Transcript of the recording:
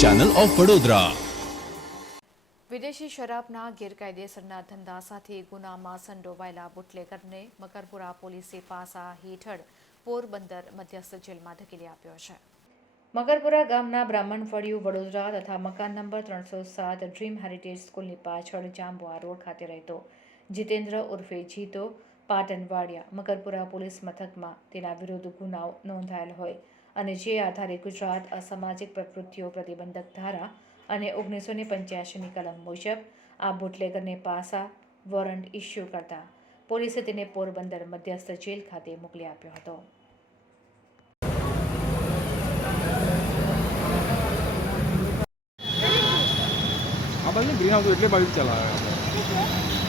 Channel of Vadodara વિદેશી શરાબના ગેરકાયદેસરના ધંધા સાથે ગુનામાં સંડોવાયેલા બુટલેગરને મકરપુરા પોલીસે પાસા હેઠળ પોરબંદર મધ્યસ્થ જેલમાં ધકેલી આપ્યો છે. મકરપુરા ગામના બ્રાહ્મણ ફળિયું વડોદરા તથા મકાન નંબર ત્રણસો સાત ડ્રીમ હેરિટેજ સ્કૂલની પાછળ જાંબુઆ રોડ ખાતે રહેતો જીતેન્દ્ર ઉર્ફે જીતો પાટણવાડિયા મકરપુરા પોલીસ મથકમાં તેના વિરુદ્ધ ગુનાઓ નોંધાયેલ હોય. અને જે આધારે ગુજરાત અસામાજિક પ્રવૃત્તિઓ પ્રતિબંધક ધારા અને ઓગણીસો ને પંચ્યાસીની કલમ મુજબ આ બુટલેગરને પાસા વોરંટ ઇસ્યુ કરતા પોલીસે તેને પોરબંદર મધ્યસ્થ જેલ ખાતે મોકલી આપ્યો હતો. ગ્રીન હાઉસ એટલે બાજુ ચલાવે.